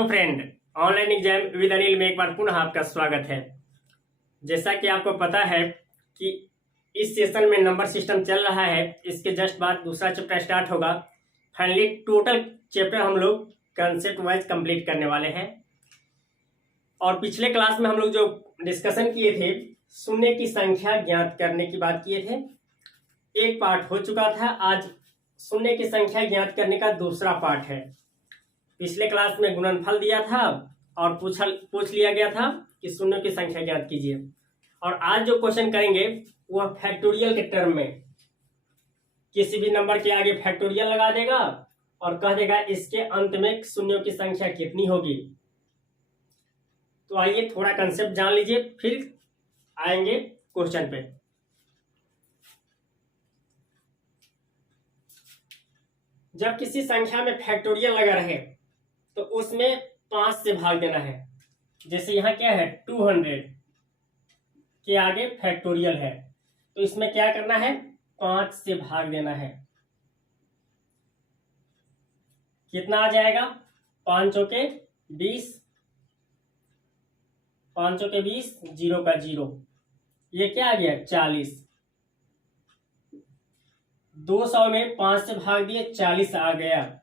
Hello friend, online exam with Anil में एक बार पुनः आपका स्वागत है। जैसा कि आपको पता है कि इस सेशन में नंबर सिस्टम चल रहा है, इसके जस्ट बाद दूसरा चैप्टर स्टार्ट होगा। फाइनली टोटल चैप्टर हम लोग कंसेप्ट वाइज कंप्लीट करने वाले हैं। और पिछले क्लास में हम लोग जो डिस्कशन किए थे, शून्य की संख्या ज्ञात करने की बात किए थे, एक पार्ट हो चुका था। आज शून्य की संख्या ज्ञात करने का दूसरा पार्ट है। पिछले क्लास में गुणनफल दिया था और पूछ लिया गया था कि शून्य की संख्या ज्ञात कीजिए। और आज जो क्वेश्चन करेंगे वह फैक्टोरियल के टर्म में, किसी भी नंबर के आगे फैक्टोरियल लगा देगा और कह देगा इसके अंत में शून्यों की संख्या कितनी होगी। तो आइए थोड़ा कंसेप्ट जान लीजिए, फिर आएंगे क्वेश्चन पे। जब किसी संख्या में फैक्टोरियल लगा रहे तो उसमें 5 से भाग देना है। जैसे यहाँ क्या है, 200 के आगे फैक्टोरियल है, तो इसमें क्या करना है, 5 से भाग देना है। कितना आ जाएगा, 5 चौके 20, 5 चौके 20, 0 का 0, ये क्या आ गया 40। 200 में 5 से भाग दिए, 40 आ गया।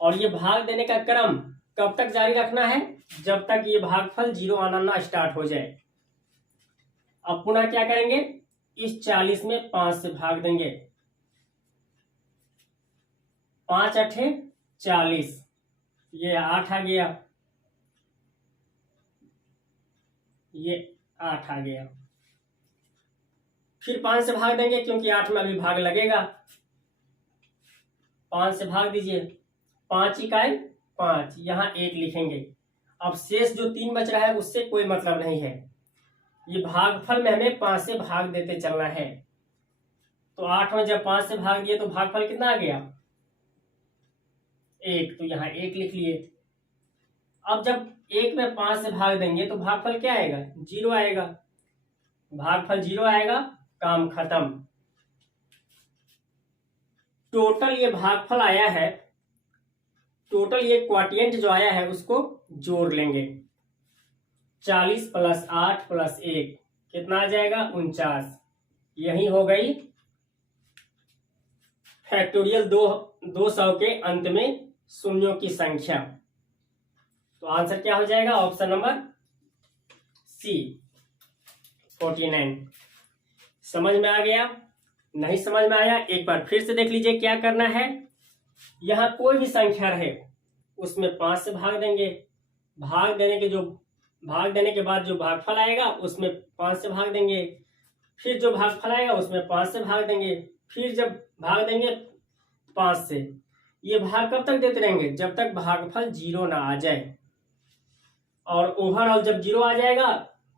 और ये भाग देने का क्रम कब तक जारी रखना है, जब तक ये भागफल 0 आना ना स्टार्ट हो जाए। अब पुनः क्या करेंगे, इस 40 में 5 से भाग देंगे, 5 8 40, ये 8 आ गया, ये 8 आ गया। फिर 5 से भाग देंगे क्योंकि 8 में अभी भाग लगेगा। 5 से भाग दीजिए, 5 इकाई 5, यहाँ 1 लिखेंगे। अब शेष जो 3 बच रहा है उससे कोई मतलब नहीं है, ये भागफल में हमें 5 से भाग देते चलना है। तो 8 में जब 5 से भाग दिए तो भागफल कितना आ गया, 1, तो यहाँ 1 लिख लिए। अब जब 1 में 5 से भाग देंगे तो भागफल क्या आएगा, 0 आएगा। भागफल 0 आएगा, काम खत्म। टोटल ये भागफल आया है, टोटल ये क्वाटिएंट जो आया है उसको जोड़ लेंगे। 40 + 8 + 1 कितना आ जाएगा, 49। यही हो गई फैक्टोरियल 200 के अंत में शून्यों की संख्या। तो आंसर क्या हो जाएगा, ऑप्शन नंबर सी 49। समझ में आ गया? नहीं समझ में आया, एक बार फिर से देख लीजिए क्या करना है। यहां कोई भी संख्या रहे उसमें 5 से भाग देंगे। भाग देने के बाद जो भागफल आएगा उसमें 5 से भाग देंगे। फिर जो भागफल आएगा उसमें 5 से भाग देंगे। फिर जब भाग देंगे 5 से, ये भाग कब तक देते रहेंगे, जब तक भागफल 0 ना आ जाए। और ओवरऑल जब 0 आ जाएगा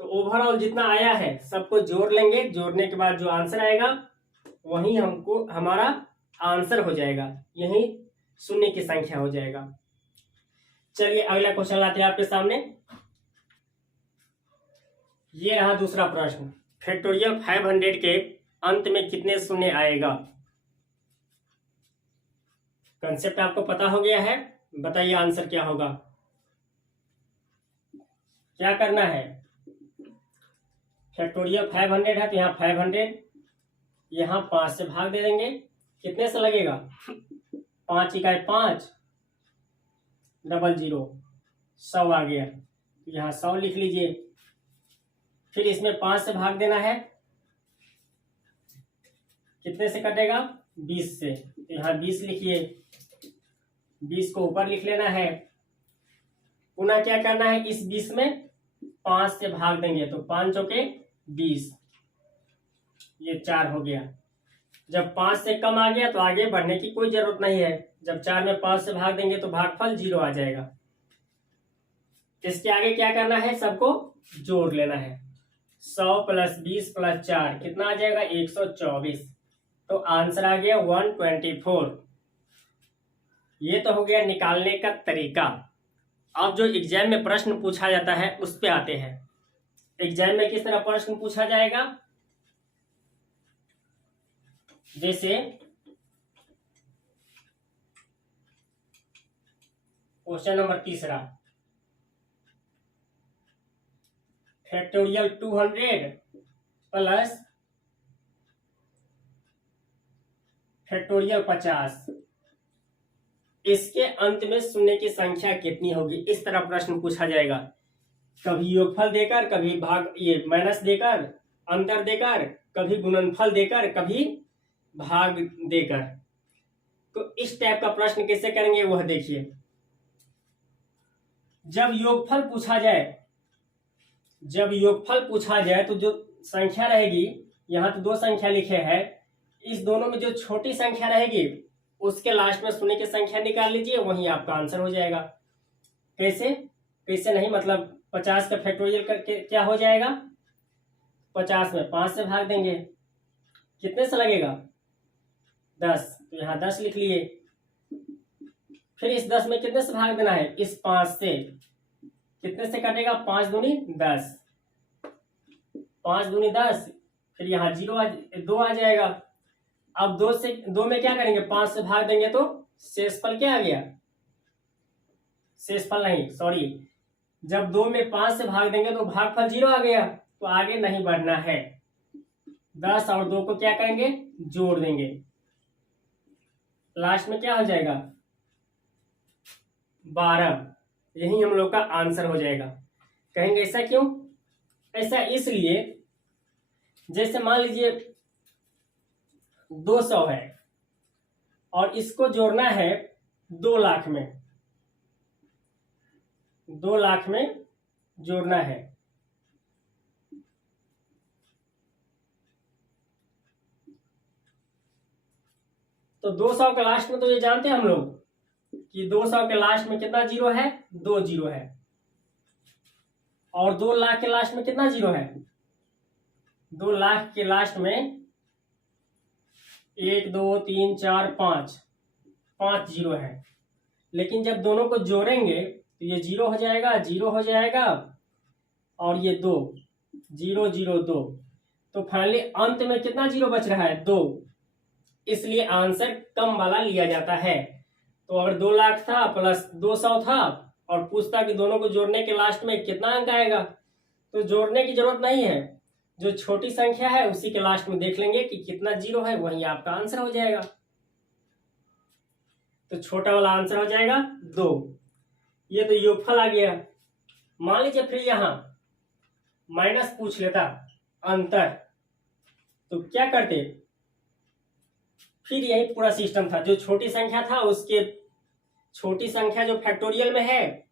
तो ओवरऑल जितना आया है सबको जोड़ लेंगे। जोड़ने के बाद जो आंसर आएगा वही हमको हमारा आंसर हो जाएगा, यही शून्य की संख्या हो जाएगा। चलिए अगला क्वेश्चन लाते हैं आपके सामने। ये रहा दूसरा प्रश्न, फैक्टोरियल 500 के अंत में कितने शून्य आएगा। कंसेप्ट आपको पता हो गया है, बताइए आंसर क्या होगा। क्या करना है, फैक्टोरियल 500 है तो यहाँ 500, यहाँ 5 से भाग दे देंगे। कितने से लगेगा, 5 इकाई 5, डबल 0, 100 आ गया, तो यहाँ 100 लिख लीजिए। फिर इसमें 5 से भाग देना है, कितने से कटेगा, 20 से, तो यहाँ 20 लिखिए। 20 को ऊपर लिख लेना है। पुनः क्या करना है, इस 20 में 5 से भाग देंगे तो 5 चौके 20, ये 4 हो गया। जब 5 से कम आ गया तो आगे बढ़ने की कोई जरूरत नहीं है। जब 4 में 5 से भाग देंगे तो भागफल 0 आ जाएगा। इसके आगे क्या करना है, सबको जोड़ लेना है। 100 + 20 + 4 कितना आ जाएगा, 124। तो आंसर आ गया 124। ये तो हो गया निकालने का तरीका। अब जो एग्जाम में प्रश्न पूछा जाता है उस पे आते हैं। एग्जाम में किस तरह प्रश्न पूछा जाएगा, जैसे क्वेश्चन नंबर तीसरा, फैक्टोरियल 200 प्लस फैक्टोरियल 50, इसके अंत में शून्य की संख्या कितनी होगी, इस तरह प्रश्न पूछा जाएगा। कभी योगफल देकर, कभी भाग ये माइनस देकर, अंतर देकर, कभी गुणनफल देकर, कभी भाग देकर। तो इस टाइप का प्रश्न कैसे करेंगे वह देखिए। जब योगफल पूछा जाए तो जो संख्या रहेगी, यहां तो दो संख्या लिखे हैं, इस दोनों में जो छोटी संख्या रहेगी उसके लास्ट में शून्य की संख्या निकाल लीजिए, वही आपका आंसर हो जाएगा। कैसे नहीं, मतलब 50 का फैक्टोरियल करके क्या हो जाएगा, 50 में 5 से भाग देंगे, कितने से लगेगा 10, तो यहाँ 10 लिख लिए। फिर इस 10 में कितने से भाग देना है, इस 5 से, कितने से कटेगा, 5 दूनी 10, 5 दूनी 10, फिर यहाँ 2 आ जाएगा। अब 2 में क्या करेंगे, 5 से भाग देंगे तो शेषफल क्या आ गया, शेषफल नहीं सॉरी, जब 2 में 5 से भाग देंगे तो भागफल 0 आ गया, तो आगे नहीं बढ़ना है। 10 और 2 को क्या करेंगे, जोड़ देंगे, लास्ट में क्या हो जाएगा 12, यही हम लोग का आंसर हो जाएगा। कहेंगे ऐसा क्यों, ऐसा इसलिए जैसे मान लीजिए 200 है और इसको जोड़ना है 2 लाख में, 2 लाख में जोड़ना है, तो 200 के लास्ट में तो ये जानते हैं हम लोग कि 200 के लास्ट में कितना जीरो है, 2 जीरो है, और 2 लाख के लास्ट में कितना जीरो है, 2 लाख के लास्ट में 1 2 3 4 5 जीरो है। लेकिन जब दोनों को जोड़ेंगे तो ये 0 हो जाएगा, 0 हो जाएगा, और ये 2 0 0 2, तो फाइनली अंत में कितना जीरो बच रहा है, 2, इसलिए आंसर कम वाला लिया जाता है। तो अगर 2 लाख था प्लस 200 था और पूछता कि दोनों को जोड़ने के लास्ट में कितना अंक आएगा, तो जोड़ने की जरूरत नहीं है, जो छोटी संख्या है उसी के लास्ट में देख लेंगे कि कितना जीरो है, वही आपका आंसर हो जाएगा। तो छोटा वाला आंसर हो जाएगा 2। ये तो योगफल आ गया। मान लीजिए फिर यहां माइनस पूछ लेता अंतर, तो क्या करते, फिर यही पूरा सिस्टम था, जो छोटी संख्या था उसके छोटी संख्या जो फैक्टोरियल में है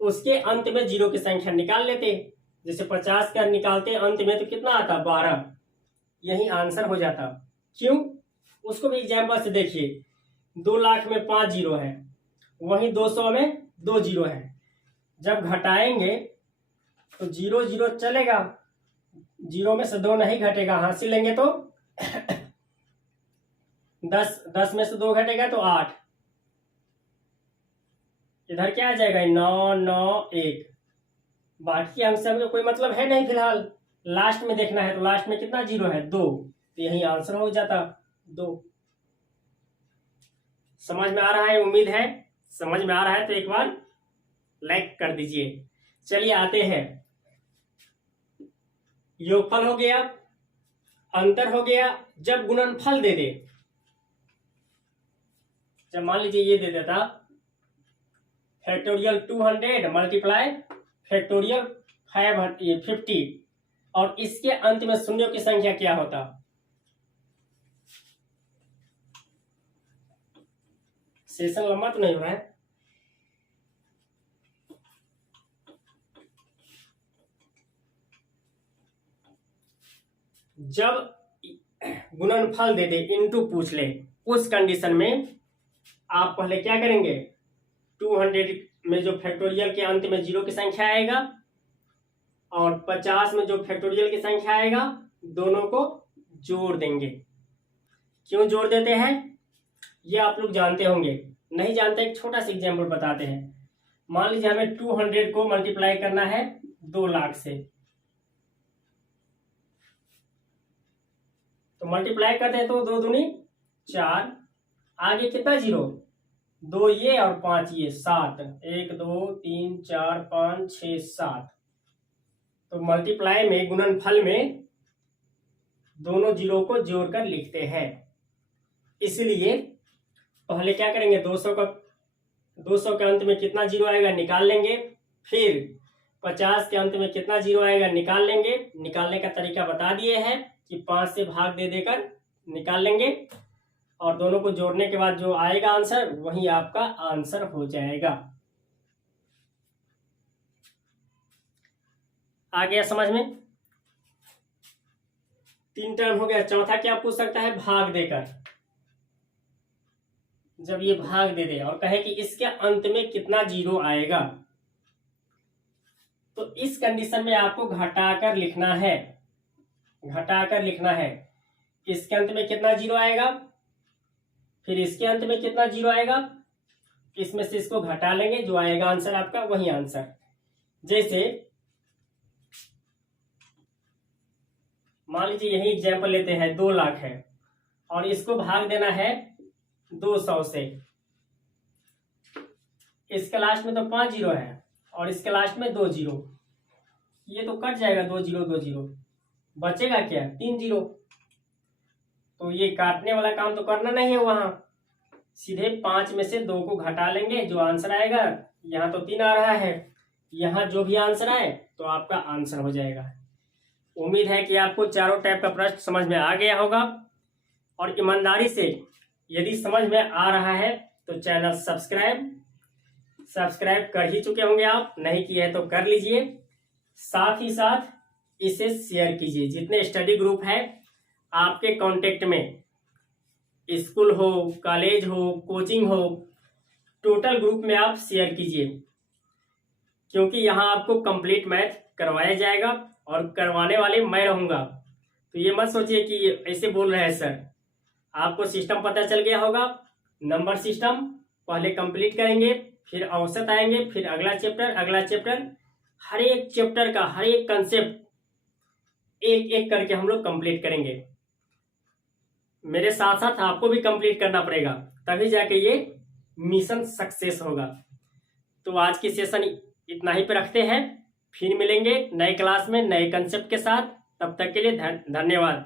उसके अंत में 0 की संख्या निकाल लेते। जैसे 50 का निकालते अंत में तो कितना आता, 12, यही आंसर हो जाता। क्यों, उसको भी एग्जाम्पल से देखिए। 2 लाख में 5 जीरो है, वहीं 200 में 2 जीरो है, जब घटाएंगे तो 0 0 चलेगा, 0 में से 2 नहीं घटेगा, हासिल लेंगे तो 10 में से 2 घटेगा तो 8, इधर क्या आ जाएगा 9 9 1, बाकी अंक से हमको कोई मतलब है नहीं, फिलहाल लास्ट में देखना है, तो लास्ट में कितना जीरो है, 2, तो यही आंसर हो जाता 2। समझ में आ रहा है, उम्मीद है समझ में आ रहा है, तो एक बार लाइक कर दीजिए। चलिए आते हैं, योगफल हो गया, अंतर हो गया। जब गुणनफल दे दे, जब मान लीजिए ये दे देता फैक्टोरियल 200 मल्टीप्लाई फैक्टोरियल 550, और इसके अंत में शून्यों की संख्या क्या होता, सेशन लंबा तो नहीं हो रहा है, जब गुणनफल दे दे, इनटू पूछ ले, उस कंडीशन में आप पहले क्या करेंगे, 200 में जो फैक्टोरियल के अंत में 0 की संख्या आएगा और 50 में जो फैक्टोरियल की संख्या आएगा, दोनों को जोड़ देंगे। क्यों जोड़ देते हैं ये आप लोग जानते होंगे, नहीं जानते एक छोटा सा एग्जाम्पल बताते हैं। मान लीजिए हमें 200 को मल्टीप्लाई करना है 2 लाख से, तो मल्टीप्लाई करते हैं तो 2 दूनी 4, आगे कितना जीरो 2 ये और 5 ये, 7, 1 2 3 4 5 6 7। तो मल्टीप्लाई में, गुणनफल में दोनों जीरो को जोड़कर लिखते हैं। इसलिए पहले क्या करेंगे, 200 के अंत में कितना जीरो आएगा निकाल लेंगे, फिर 50 के अंत में कितना जीरो आएगा निकाल लेंगे। निकालने का तरीका बता दिए हैं कि 5 से भाग दे देकर निकाल लेंगे, और दोनों को जोड़ने के बाद जो आएगा आंसर वही आपका आंसर हो जाएगा। आ गया समझ में? 3 टर्म हो गया। चौथा क्या पूछ सकता है, भाग देकर। जब ये भाग दे दे और कहे कि इसके अंत में कितना जीरो आएगा, तो इस कंडीशन में आपको घटाकर लिखना है, घटाकर लिखना है। इसके अंत में कितना जीरो आएगा, फिर इसके अंत में कितना जीरो आएगा, इसमें से इसको घटा लेंगे, जो आएगा आंसर आपका वही आंसर। जैसे मान लीजिए यही एग्जाम्पल लेते हैं, 2 लाख है और इसको भाग देना है 200 से। इसके लास्ट में तो 5 जीरो है और इसके लास्ट में 2 जीरो, ये तो कट जाएगा, 2 जीरो 2 जीरो, बचेगा क्या, 3 जीरो। तो ये काटने वाला काम तो करना नहीं है, वहां सीधे 5 में से 2 को घटा लेंगे, जो आंसर आएगा। यहाँ तो 3 आ रहा है, यहाँ जो भी आंसर आए तो आपका आंसर हो जाएगा। उम्मीद है कि आपको चारों टाइप का प्रश्न समझ में आ गया होगा, और ईमानदारी से यदि समझ में आ रहा है तो चैनल सब्सक्राइब कर ही चुके होंगे आप, नहीं किए हैं तो कर लीजिए। साथ ही साथ इसे शेयर कीजिए, जितने स्टडी ग्रुप है आपके कांटेक्ट में, स्कूल हो, कॉलेज हो, कोचिंग हो, टोटल ग्रुप में आप शेयर कीजिए, क्योंकि यहाँ आपको कंप्लीट मैथ करवाया जाएगा और करवाने वाले मैं रहूंगा। तो ये मत सोचिए कि ऐसे बोल रहे हैं सर। आपको सिस्टम पता चल गया होगा, नंबर सिस्टम पहले कंप्लीट करेंगे, फिर औसत आएंगे, फिर अगला चैप्टर, हर एक चैप्टर का हर एक कंसेप्ट एक एक करके हम लोग कंप्लीट करेंगे। मेरे साथ साथ आपको भी कंप्लीट करना पड़ेगा, तभी जाके ये मिशन सक्सेस होगा। तो आज की सेशन इतना ही पे रखते हैं, फिर मिलेंगे नए क्लास में नए कंसेप्ट के साथ। तब तक के लिए धन्यवाद।